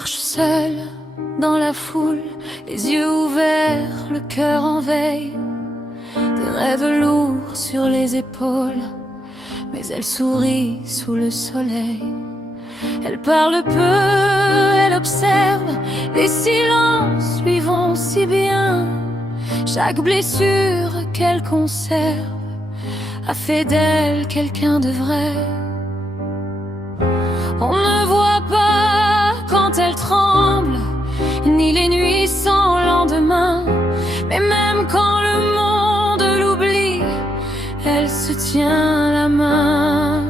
marche seule dans la foule, les yeux ouverts, le cœur en veille, des rêves lourds sur les épaules, mais elle sourit sous le soleil. Elle parle peu, elle observe, les silences lui vont si bien. Chaque blessure qu'elle conserve a fait d'elle quelqu'un de vrai. On ne voit pas quand elle tremble, ni les nuits sans lendemain. Mais même quand le monde l'oublie, elle se tient la main.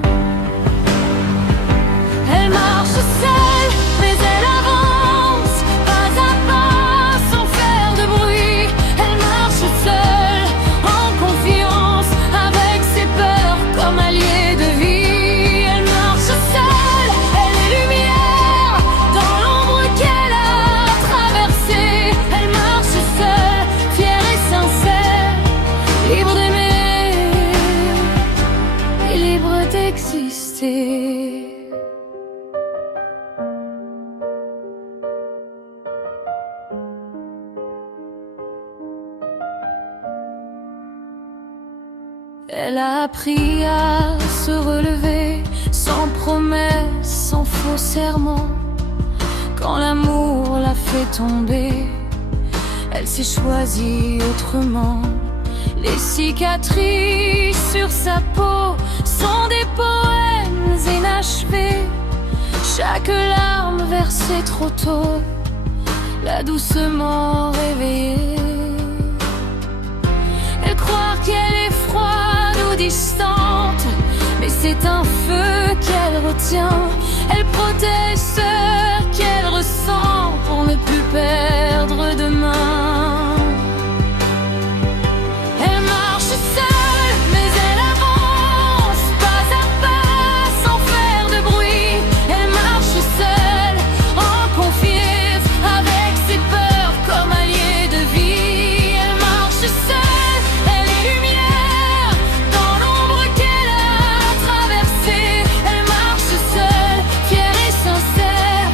Elle marche seule, mais elle avance, pas à pas, sans faire de bruit. Elle marche seule, en confiance, avec ses peurs comme alliée de vie. Elle marche seule, elle est lumière, dans l'ombre qu'elle a traversée. Elle marche seule, fière et sincère, libre d'aimer et libre d'exister. Elle a appris à se relever, sans promesse, sans faux serment. Quand l'amour l'a fait tomber, elle s'est choisie autrement. Les cicatrices sur sa peau sont des poèmes inachevés. Chaque larme versée trop tôt l'a doucement réveillée. Elle croit qu'elle est froide ou distante, mais c'est un feu qu'elle retient. Elle protège ce qu'elle ressent pour ne plus perdre demain. Elle marche seule, mais elle avance, pas à pas, sans faire de bruit. Elle marche seule, en confiance, avec ses peurs comme alliée de vie. Elle marche seule, elle est lumière, dans l'ombre qu'elle a traversée. Elle marche seule, fière et sincère,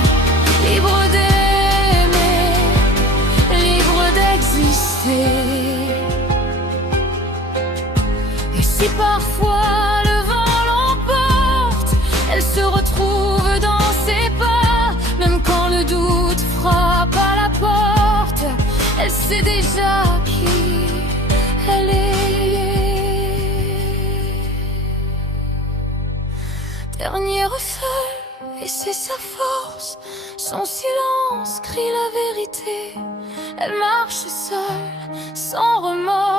libre d'aimer, libre d'exister. Et si parfois le vent l'emporte, elle se retrouve dans ses pas. Même quand le doute frappe à la porte, elle sait déjà qui elle est. Dernière feuille, et c'est sa force, son silence crie la vérité. Elle marche seule, sans remords.